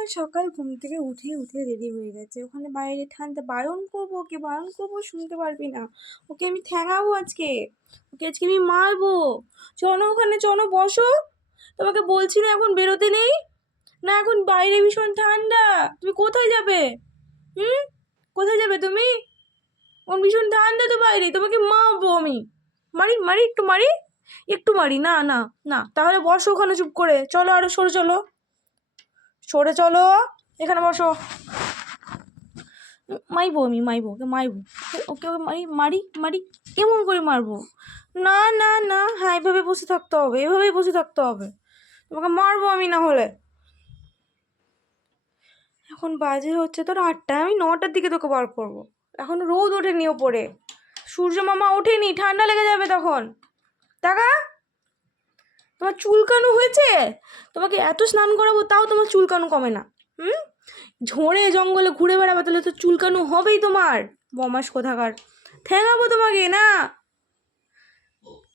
সকাল সকাল ঘুম থেকে উঠে রেডি হয়ে গেছে, ওখানে বাইরে ঠান্ডা, বারণ করবো, ওকে বারণ করবো, শুনতে পারবি না। ওকে আমি ঠ্যাঙাবো আজকে, ওকে আজকে আমি মারবো। চলো ওখানে, চলো বসো। তোমাকে বলছি না এখন বেরোতে নেই? না এখন বাইরে ভীষণ ঠান্ডা, তুমি কোথায় যাবে? কোথায় যাবে তুমি? ভীষণ ঠান্ডা তো বাইরে, তোমাকে মারবো আমি। মারি মারি, একটু মারি, একটু মারি। না না না, তাহলে বসো ওখানে চুপ করে। চলো আরো সরে চলো, সরে চলো, এখানে বসো। মাইবো আমি, মাইবো ওকে, মাইবো ওকে, ওকে মারি মারি মারি। কেমন করে মারবো? না না না, হ্যাঁ এভাবে বসে থাকতে হবে, এভাবেই বসে থাকতে হবে। তোমাকে মারবো আমি না হলে। এখন বাজে হচ্ছে তোর 8টা, আমি 9টার দিকে তোকে বার করবো। এখন রোদ ওঠেনি ওপরে, সূর্য মামা ওঠেনি, ঠান্ডা লেগে যাবে তখন। টাকা, তোমার চুলকানো হয়েছে? তোমাকে এত স্নান করাবো তাও তোমার চুলকানো কমে না। ঝোড়ে জঙ্গলে ঘুরে বেড়াবে, তাহলে তো চুলকানো হবেই তোমার। বমাস কোথাকার, ঠ্যাঙাবো তোমাকে না।